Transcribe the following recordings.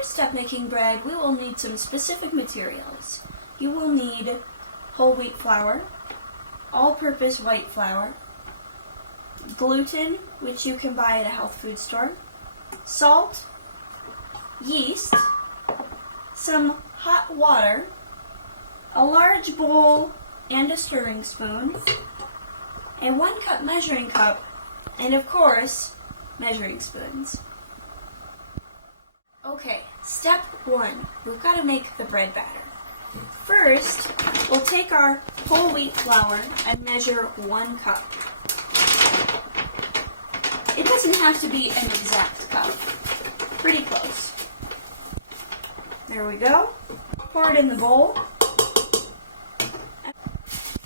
first step making bread, we will need some specific materials. You will need whole wheat flour, all-purpose white flour, gluten, which you can buy at a health food store, salt, yeast, some hot water, a large bowl and a stirring spoon, a 1 cup measuring cup, and of course, measuring spoons. Okay, step 1. We've got to make the bread batter. First, we'll take our whole wheat flour and measure 1 cup. It doesn't have to be an exact cup. Pretty close. There we go. Pour it in the bowl.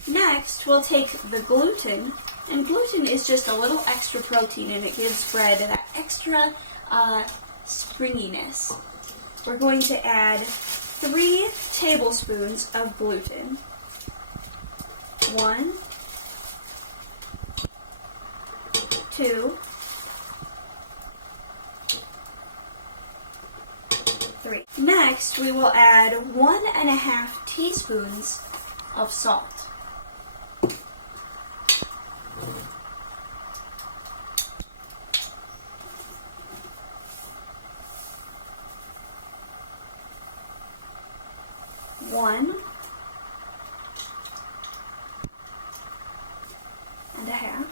Next, we'll take the gluten, and gluten is just a little extra protein, and it gives bread that extra springiness. We're going to add 3 tablespoons of gluten. 1, 2, 3. Next, we will add 1½ teaspoons of salt. One and a half.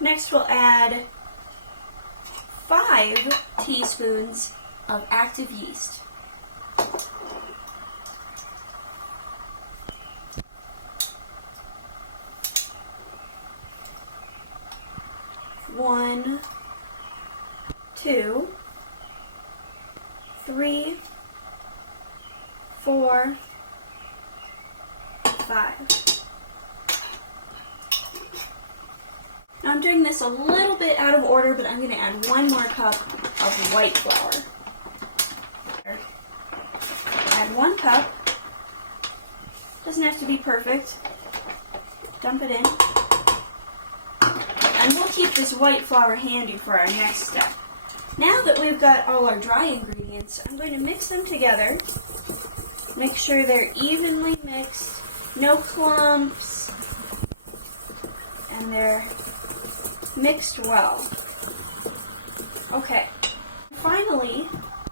Next we'll add 5 teaspoons of active yeast. One, 2, 3, 4, 5. Now I'm doing this a little bit out of order, but I'm going to add 1 more cup of white flour. Add 1 cup. Doesn't have to be perfect. Dump it in. And we'll keep this white flour handy for our next step. Now that we've got all our dry ingredients, I'm going to mix them together. Make sure they're evenly mixed, no clumps, and they're mixed well. Okay. Finally,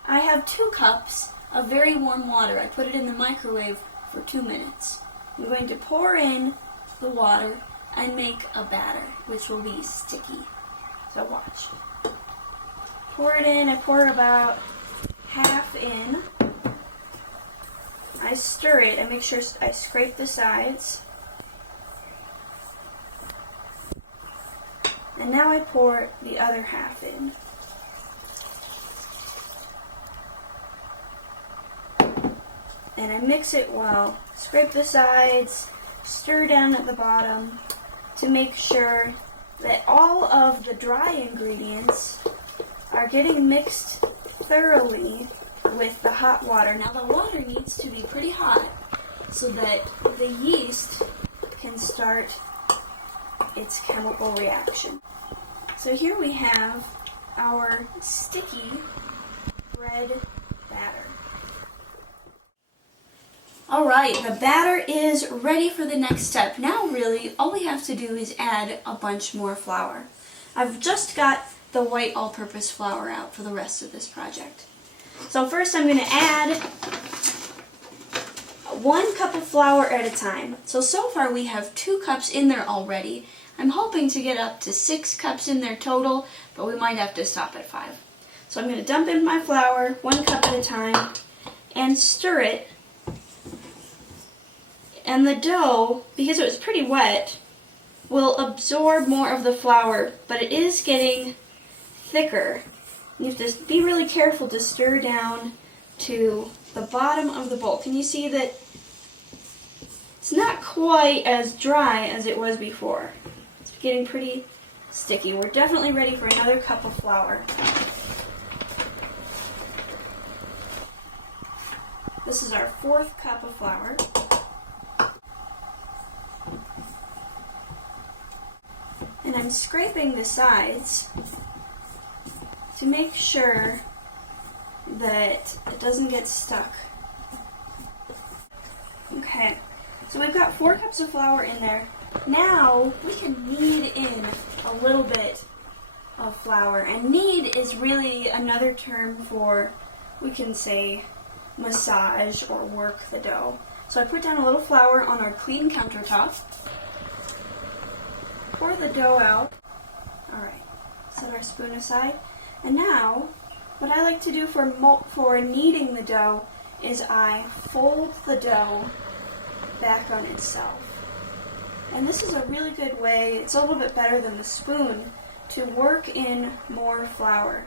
I have 2 cups of very warm water. I put it in the microwave for 2 minutes. I'm going to pour in the water and make a batter, which will be sticky. So watch. Pour it in. I pour about half in. I stir it and make sure I scrape the sides. And now I pour the other half in. And I mix it well. Scrape the sides, stir down at the bottom to make sure that all of the dry ingredients are getting mixed thoroughly with the hot water. Now the water needs to be pretty hot so that the yeast can start its chemical reaction. So here we have our sticky bread batter. Alright, the batter is ready for the next step. Now really, all we have to do is add a bunch more flour. I've just got the white all-purpose flour out for the rest of this project. So first I'm going to add 1 cup of flour at a time. So far we have 2 cups in there already. I'm hoping to get up to 6 cups in there total, but we might have to stop at 5. So I'm going to dump in my flour 1 cup at a time and stir it. And the dough, because it was pretty wet, will absorb more of the flour, but it is getting thicker. You have to be really careful to stir down to the bottom of the bowl. Can you see that it's not quite as dry as it was before? It's getting pretty sticky. We're definitely ready for another cup of flour. This is our 4th cup of flour. I'm scraping the sides to make sure that it doesn't get stuck. Okay, so we've got 4 cups of flour in there. Now we can knead in a little bit of flour, and knead is really another term for, we can say, massage or work the dough. So I put down a little flour on our clean countertop, pour the dough out. Alright, set our spoon aside. And now, what I like to do for kneading the dough is I fold the dough back on itself. And this is a really good way, it's a little bit better than the spoon, to work in more flour.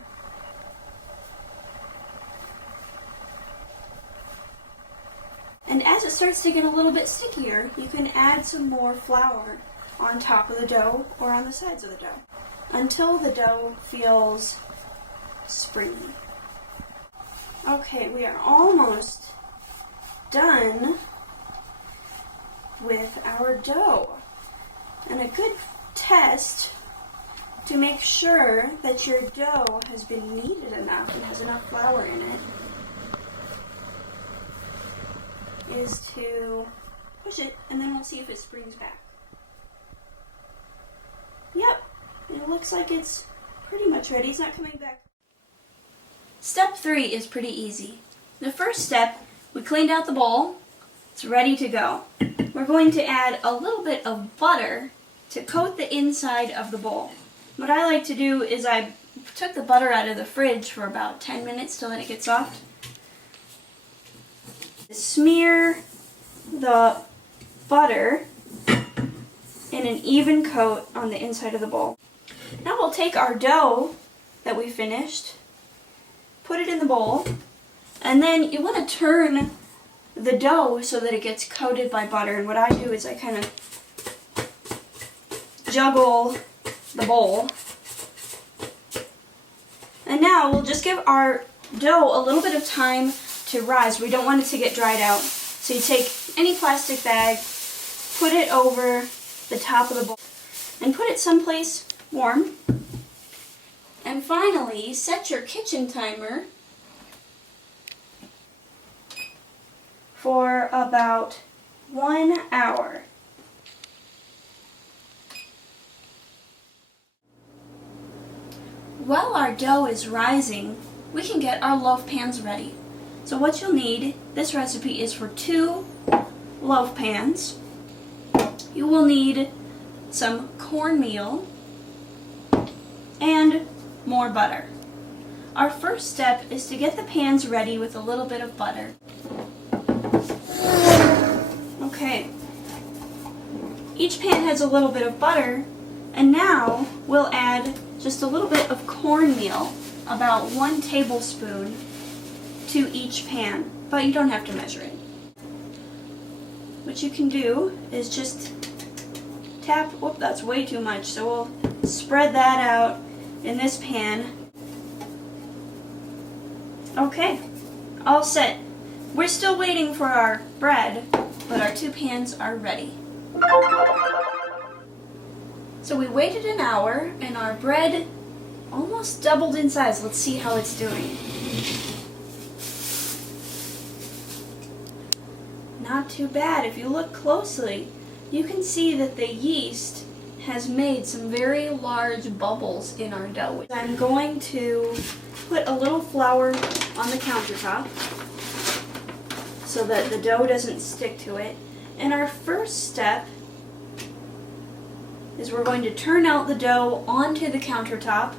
And as it starts to get a little bit stickier, you can add some more flour on top of the dough or on the sides of the dough until the dough feels springy. Okay, we are almost done with our dough. And a good test to make sure that your dough has been kneaded enough and has enough flour in it is to push it, and then we'll see if it springs back. Yep, it looks like it's pretty much ready. It's not coming back. Step 3 is pretty easy. The first step, we cleaned out the bowl. It's ready to go. We're going to add a little bit of butter to coat the inside of the bowl. What I like to do is I took the butter out of the fridge for about 10 minutes to let it get soft. Smear the butter in an even coat on the inside of the bowl. Now we'll take our dough that we finished, put it in the bowl, and then you want to turn the dough so that it gets coated by butter. And what I do is I kind of juggle the bowl. And now we'll just give our dough a little bit of time to rise. We don't want it to get dried out. So you take any plastic bag, put it over the top of the bowl, and put it someplace warm. And finally, set your kitchen timer for about 1 hour. While our dough is rising, we can get our loaf pans ready. So what you'll need, this recipe is for 2 loaf pans. You will need some cornmeal and more butter. Our first step is to get the pans ready with a little bit of butter. Okay. Each pan has a little bit of butter, and now we'll add just a little bit of cornmeal, about 1 tablespoon to each pan, but you don't have to measure it. What you can do is just tap, whoop, that's way too much, so we'll spread that out in this pan. Okay, all set. We're still waiting for our bread, but our 2 pans are ready. So we waited an hour, and our bread almost doubled in size. Let's see how it's doing. Not too bad. If you look closely, you can see that the yeast has made some very large bubbles in our dough. I'm going to put a little flour on the countertop so that the dough doesn't stick to it. And our first step is we're going to turn out the dough onto the countertop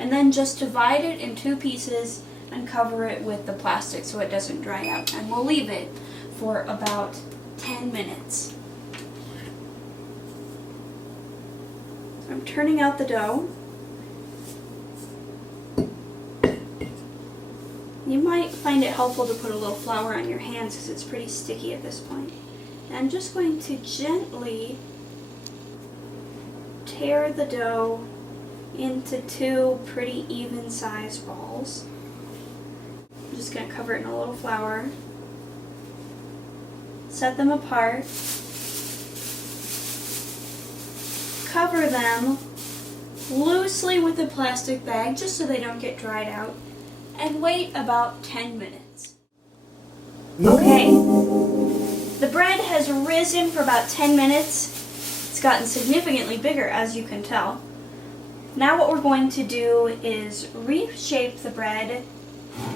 and then just divide it in 2 pieces and cover it with the plastic so it doesn't dry out. And we'll leave it for about 10 minutes. I'm turning out the dough. You might find it helpful to put a little flour on your hands because it's pretty sticky at this point. And I'm just going to gently tear the dough into 2 pretty even sized balls. I'm just going to cover it in a little flour. Set them apart. Cover them loosely with a plastic bag just so they don't get dried out, and wait about 10 minutes. Okay, the bread has risen for about 10 minutes. It's gotten significantly bigger, as you can tell. Now what we're going to do is reshape the bread,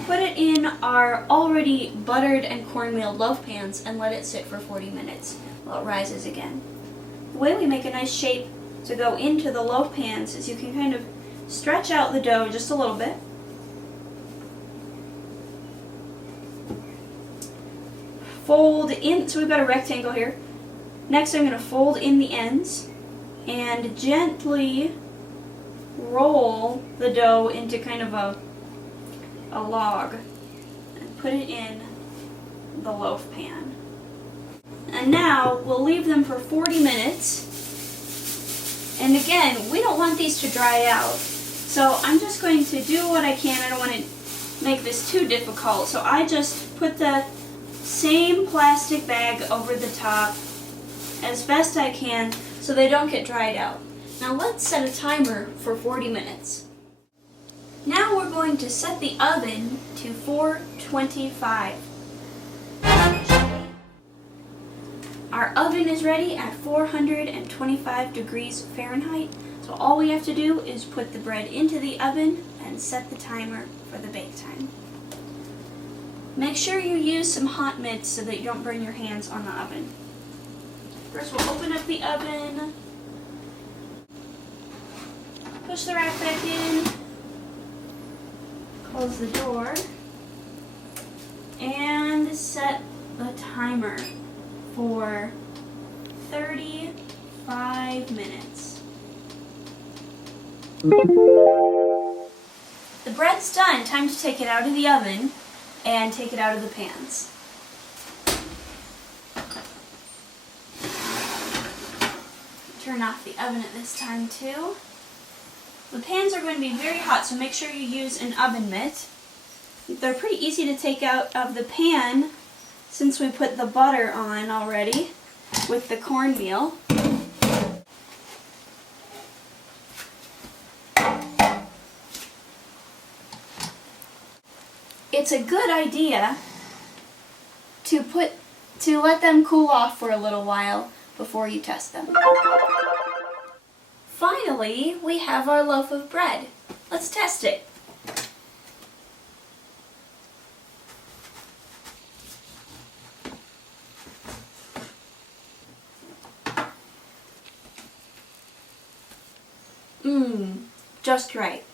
put it in our already buttered and cornmeal loaf pans, and let it sit for 40 minutes while it rises again. The way we make a nice shape to go into the loaf pans is you can kind of stretch out the dough just a little bit. Fold in, so we've got a rectangle here. Next I'm going to fold in the ends and gently roll the dough into kind of a log and put it in the loaf pan. And now we'll leave them for 40 minutes. And again, we don't want these to dry out. So I'm just going to do what I can. I don't want to make this too difficult. So I just put the same plastic bag over the top as best I can so they don't get dried out. Now let's set a timer for 40 minutes. Now we're going to set the oven to 425. Our oven is ready at 425 degrees Fahrenheit, so all we have to do is put the bread into the oven and set the timer for the bake time. Make sure you use some hot mitts so that you don't burn your hands on the oven. First we'll open up the oven, push the rack back in, close the door, and set the timer for 35 minutes. The bread's done. Time to take it out of the oven and take it out of the pans. Turn off the oven at this time too. The pans are going to be very hot, so make sure you use an oven mitt. They're pretty easy to take out of the pan since we put the butter on already with the cornmeal. It's a good idea to let them cool off for a little while before you test them. Finally, we have our loaf of bread. Let's test it. Just right.